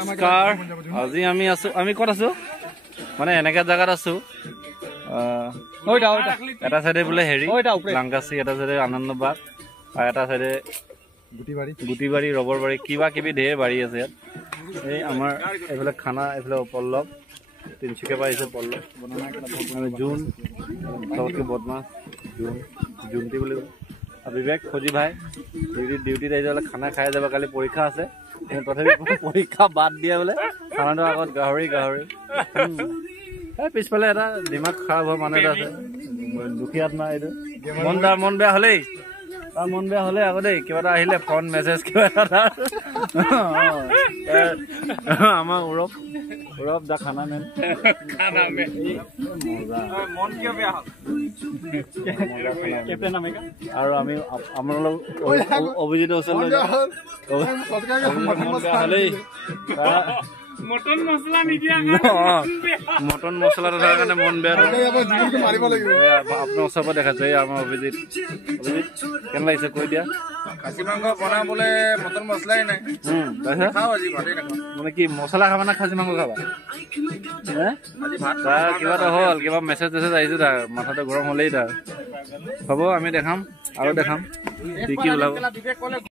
নমস্কাৰ আজি আমি ক'ত আছো মানে এনেকা জায়গাত আছো এটা সাইডে বোলে হেৰি লাংকাচি এটা সাইডে আনন্দবাগ আৰ এটা সাইডে গুটিবাড়ি ৰবৰবাড়ি কিবা কিবি ঢেৰ বাড়ি আছে ইয়াত এই আমাৰ এইফালে খানা এইফালে পল্লৱ তিনচুকীয়া পৰা আহিছে পল্লৱ জুন সবতকে বদমাছ জুনটি বুলি বিবেক ফৌজি ভাই ডিউটিত আহি যাবলে খানা খাই যাব কালি পৰীক্ষা আছে তথাপি পৰীক্ষা বাদ দিয়া বোলে খানাটোৰ আগত গাহৰি পিছফালে এটা দিমাগ খাৰাপ হোৱা মানুহ এটা আছে দুখীয়াত নাই এইটো মন বেয়া হলেই তাৰ মন বেয়া হলে আকৌ দেই কিবা এটা আহিলে ফোন মেছেজ কিবা এটা আমাৰ উৰব দা খানা মেন আৰু আমি আপোনালোক অভিজিত ওচৰলৈ হলেই মটন মছলা থকাৰ কাৰণে মন বেয়া আপোনাৰ ওচৰৰ পৰা দেখাইছো এই আমাৰ অভিজিত কেনে লাগিছে কৈ দিয়া খাচী মাংস বনাবলে মটন মছলাই নাই মানে কি মছলা খাবা না খাচী মাংস খাবা তাৰ কিবা এটা হ'ল কিবা মেছেজ আহিছে তাৰ মাথাটো গৰম হলেই তাৰ হ'ব আমি দেখাম আৰু দেখাম কি ওলাব